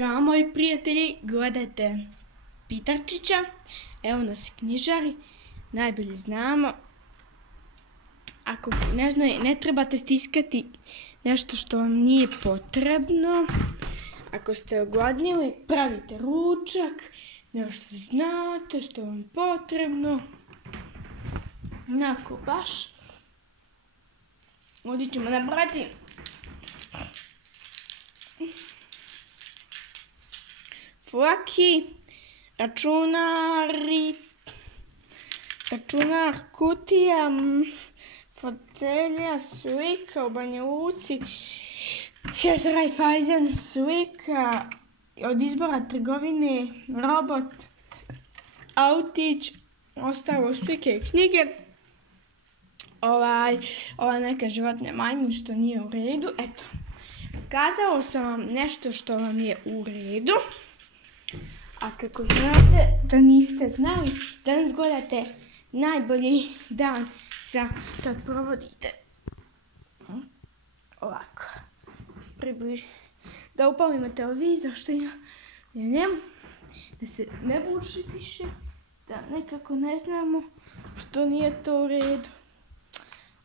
Ćao moji prijatelji, gledajte Pitarčića, evo nas knjižari, najbolje znamo. Ako ne trebate stiskati nešto što vam nije potrebno. Ako ste ogodnili, pravite ručak, nešto znate što vam je potrebno. Onako baš. Ovdje ćemo nabrati flaki, računar, kutija, fotelja, slika u Banja Luci, Raiffeisen slika, od izbora trgovine, robot, autić, ostalo slike i knjige. Ova neka životinja majmun što nije u redu. Eto, kazao sam vam nešto što vam je u redu. A kako znate da niste znali, danas gledate najbolji dan kad provodite. Ovako. Da upalimo televizor što ima na njemu. Da se ne buši više. Da nekako ne znamo što nije to u redu.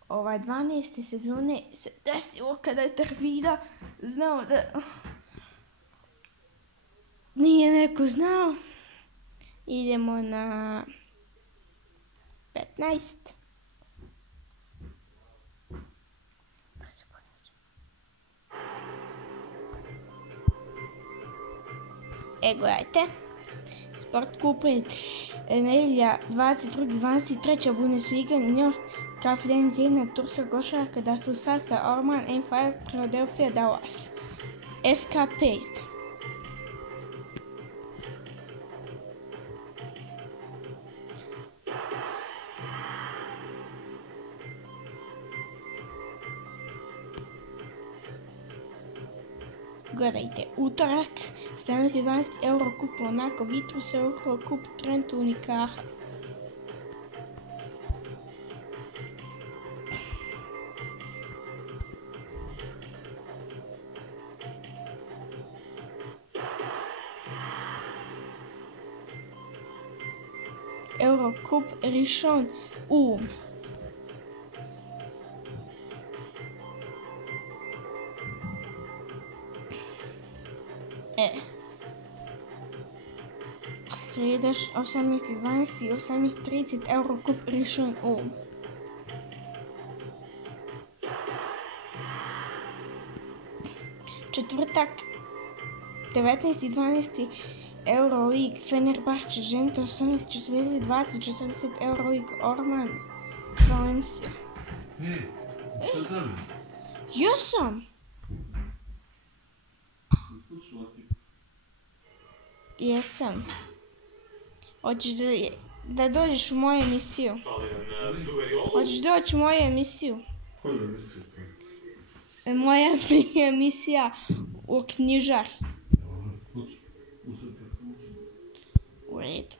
12. sezone se desilo kada je Tarvida znao da nije neko znao. Idemo na 15. Gledajte. Sport kupuje nedjelja 22.12. Bundesliga, New York, Conference 1, turska košarka, dakle Sarka, Orman, M5, Philadelphia, Dallas. SK5. Gledajte, utorak, 17.12. Eurocup Monaco, Vitrus, Eurocup Trent, Unicaja. Eurocup Rishon LeZion. Srijeda 18.12. 18.30 Eurocup Rishon LeZion. Četvrtak 19.12. Euroleague Fenerbahče Žento 18.40 20.40 Euroleague Orman Valencia. Šta da li? Jesam! Jesam. Hoćeš da dođeš u moju emisiju? Hoćeš doći u moju emisiju? Koju emisiju ti? Moja emisija o knjižari. Hoću. U redu.